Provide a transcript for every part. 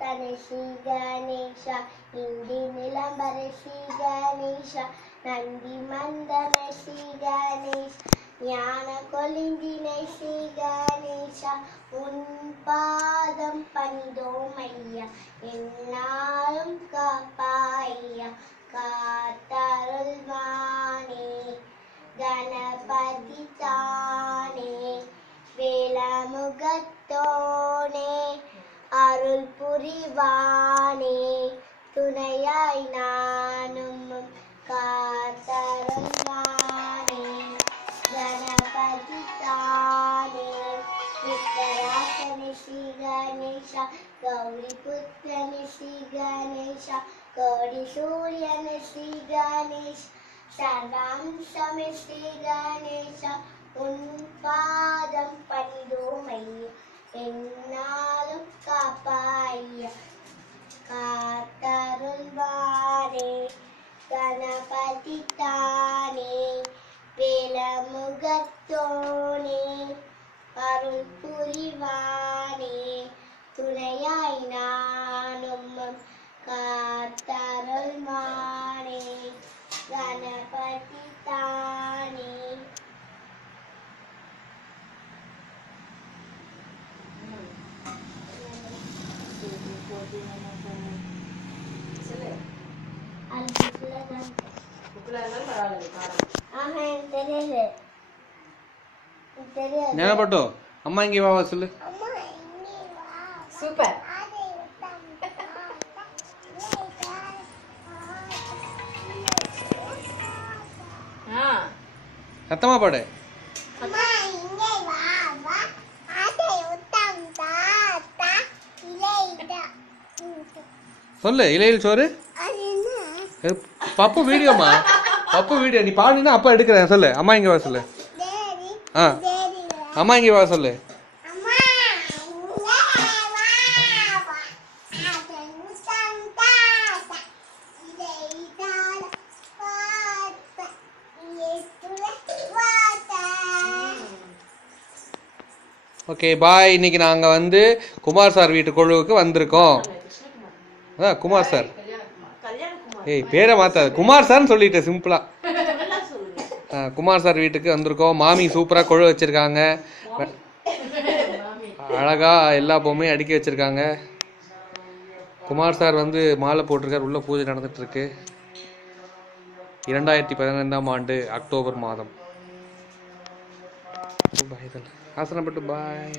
தனை ஸ்ரீ கணேஷா இந்தி நிலம்பர ஸ்ரீ கணேஷா நந்தி மந்தன ஸ்ரீ கணேஷ் ஞான கொலிந்தினை ஸ்ரீ கணேஷா உன் பாதம் பணிந்தோம் ஐயா என்னாலும் காப்பாயா காத்தருள்வானே கணபதி தானே வேலமுகத்தோனே அருள் புரிவானே துணையாய் நானும் காத்தருள்வானே கணபதி தானே விக்கராசனே ஸ்ரீ கணேஷா கௌரி புத்திரனே ஸ்ரீ கணேஷா கோடி சூரியனே ஸ்ரீ கணேஷ் சர்வாம்சமே ஸ்ரீ கணேஷா உன் பாதம் பணிந்தோம் ஐயா என்னாலும் காப்பாயா காத்தருள்வாரே கணபதி தானே வேலமுகத்தோனே அருள் புரிவானே துணையாய் நானும் காத்தருள்வானே கணபதி தானே. ஞானப்பட்டோ அம்மா இங்கே வா சொல்லு. சூப்பர். சத்தமா பாடு. சொல்லு. இலையில் சோறு பப்பு வீடியோமா. பப்பு வீடியோ நீ பாடுனா அப்பா எடுக்கிறேன். சொல்லு. அம்மா இங்கே வா சொல்லு. ஆ அம்மா இங்கே வா சொல்லு. Okay bye. இன்னைக்கு நாங்கள் வந்து குமார் சார் வீட்டு கொழுவுக்கு வந்திருக்கோம். அதான் குமார் சார். ஏய் பேரை மாற்றாது, குமார் சார்னு சொல்லிட்டேன் சிம்பிளா. குமார் சார் வீட்டுக்கு வந்திருக்கோம். மாமி சூப்பராக கொழு வச்சுருக்காங்க. அழகாக எல்லா பொம்மையும் அடுக்கி வச்சுருக்காங்க. குமார் சார் வந்து மாலை போட்டிருக்கார். உள்ள பூஜை நடந்துகிட்ருக்கு. 2015ஆம் ஆண்டு அக்டோபர் மாதம். ஆசனப்பட்டு பாய்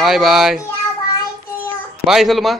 பாய் பாய் பாய் சொல்லுமா.